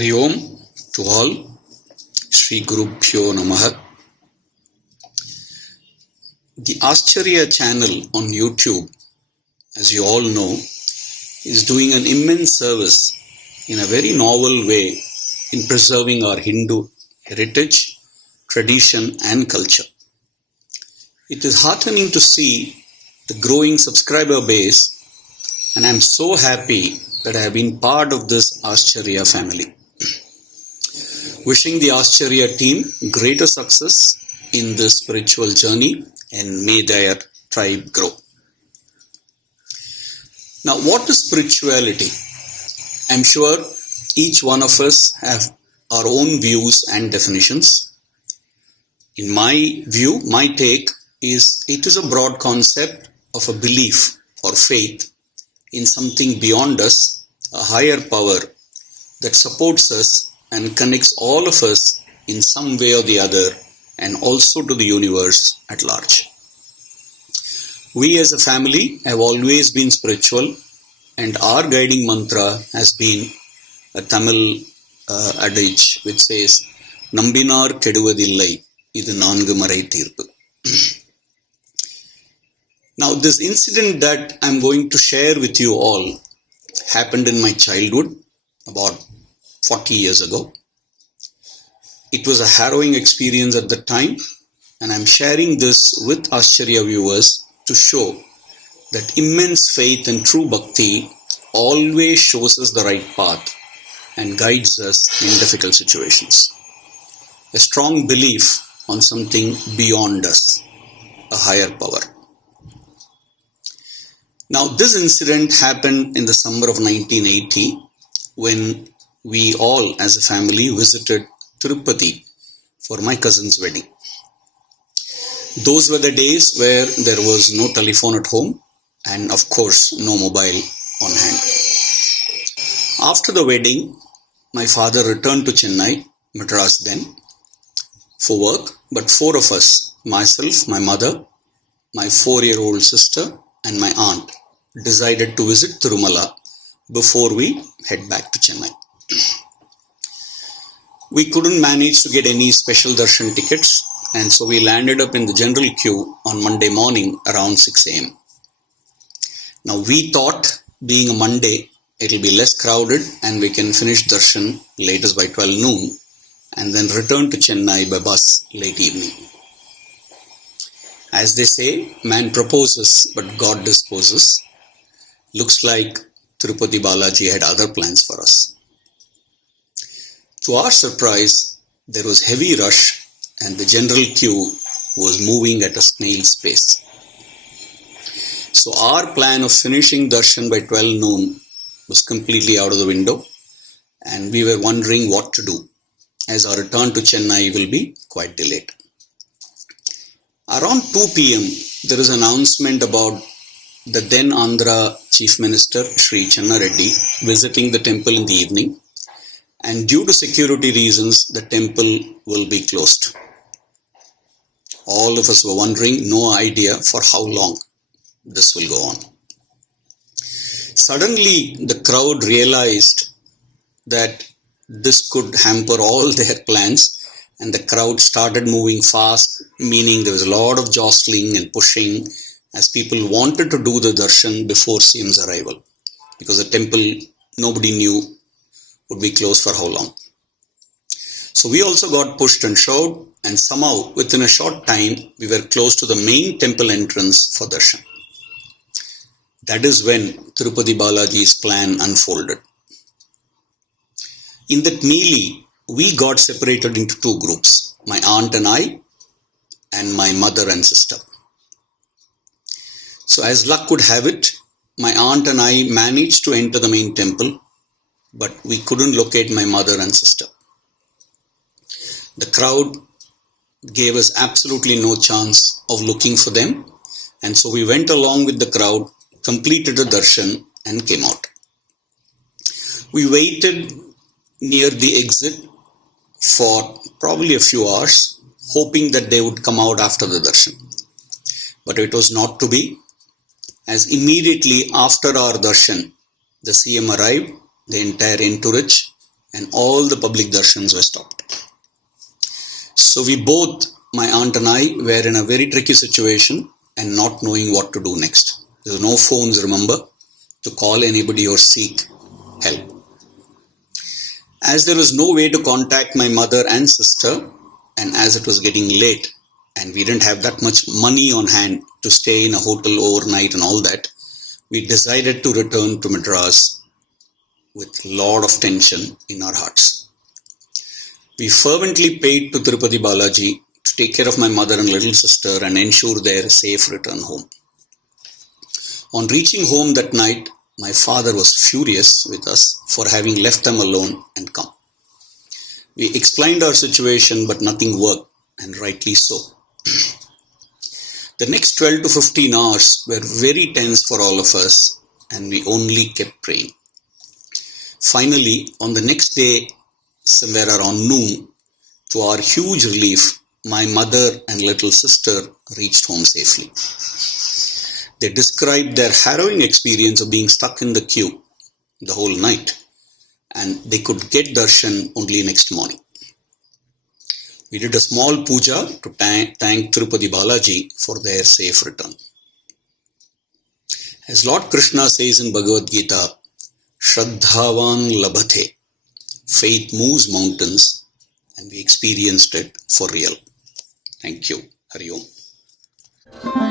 Hari Om to all. Shri Gurubhyo Namaha. The Āścarya channel on YouTube, as you all know, is doing an immense service in a very novel way in preserving our Hindu heritage, tradition and culture. It is heartening to see the growing subscriber base, and I am so happy that I have been part of this Āścarya family. Wishing the Āścarya team greater success in this spiritual journey and may their tribe grow. Now, what is spirituality? I'm sure each one of us have our own views and definitions. In my view, my take is it is a broad concept of a belief or faith in something beyond us, a higher power that supports us and connects all of us in some way or the other, and also to the universe at large. We as a family have always been spiritual, and our guiding mantra has been a Tamil adage which says, Nambinar keduvadillai, idu naangu marai thirpu. Now, this incident that I'm going to share with you all happened in my childhood about 40 years ago. It was a harrowing experience at the time, and I'm sharing this with Āścarya viewers to show that immense faith and true Bhakti always shows us the right path and guides us in difficult situations. A strong belief on something beyond us, a higher power. Now, this incident happened in the summer of 1980 when we all as a family visited Tirupati for my cousin's wedding. Those were the days where there was no telephone at home and of course no mobile on hand. After the wedding, my father returned to Chennai, Madras then, for work, but four of us, myself, my mother, my 4-year-old sister and my aunt, decided to visit Tirumala before we head back to Chennai. We couldn't manage to get any special darshan tickets, and so we landed up in the general queue on Monday morning around 6 a.m. Now we thought, being a Monday, it'll be less crowded and we can finish darshan latest by 12 noon and then return to Chennai by bus late evening. As they say, man proposes but God disposes. Looks like Tirupati Balaji had other plans for us. To our surprise, there was heavy rush and the general queue was moving at a snail's pace. So our plan of finishing darshan by 12 noon was completely out of the window, and we were wondering what to do, as our return to Chennai will be quite delayed. Around 2 p.m., there is an announcement about the then Andhra Chief Minister Sri Channa Reddy visiting the temple in the evening, and due to security reasons, the temple will be closed. All of us were wondering, no idea for how long this will go on. Suddenly, the crowd realized that this could hamper all their plans, and the crowd started moving fast, meaning there was a lot of jostling and pushing as people wanted to do the darshan before CM's arrival, because the temple, nobody knew, would be closed for how long. So we also got pushed and shoved, and somehow within a short time we were close to the main temple entrance for darshan. That is when Tirupati Balaji's plan unfolded. In that melee, we got separated into two groups, my aunt and I, and my mother and sister. So as luck would have it, my aunt and I managed to enter the main temple, but we couldn't locate my mother and sister. The crowd gave us absolutely no chance of looking for them, and so we went along with the crowd, completed the darshan and came out. We waited near the exit for probably a few hours, hoping that they would come out after the darshan. But it was not to be, as immediately after our darshan, the CM arrived, the entire entourage, and all the public darshans were stopped. So we both, my aunt and I, were in a very tricky situation and not knowing what to do next. There were no phones, remember, to call anybody or seek help. As there was no way to contact my mother and sister, and as it was getting late and we didn't have that much money on hand to stay in a hotel overnight and all that, we decided to return to Madras with a lot of tension in our hearts. We fervently prayed to Tirupati Balaji to take care of my mother and little sister and ensure their safe return home. On reaching home that night, my father was furious with us for having left them alone and come. We explained our situation, but nothing worked, and rightly so. The next 12 to 15 hours were very tense for all of us, and we only kept praying. Finally, on the next day, somewhere around noon, to our huge relief, my mother and little sister reached home safely. They described their harrowing experience of being stuck in the queue the whole night, and they could get darshan only next morning. We did a small puja to thank Tirupati Balaji for their safe return. As Lord Krishna says in Bhagavad Gita, Shraddhavan labhate, faith moves mountains, and we experienced it for real. Thank you. Hari Om.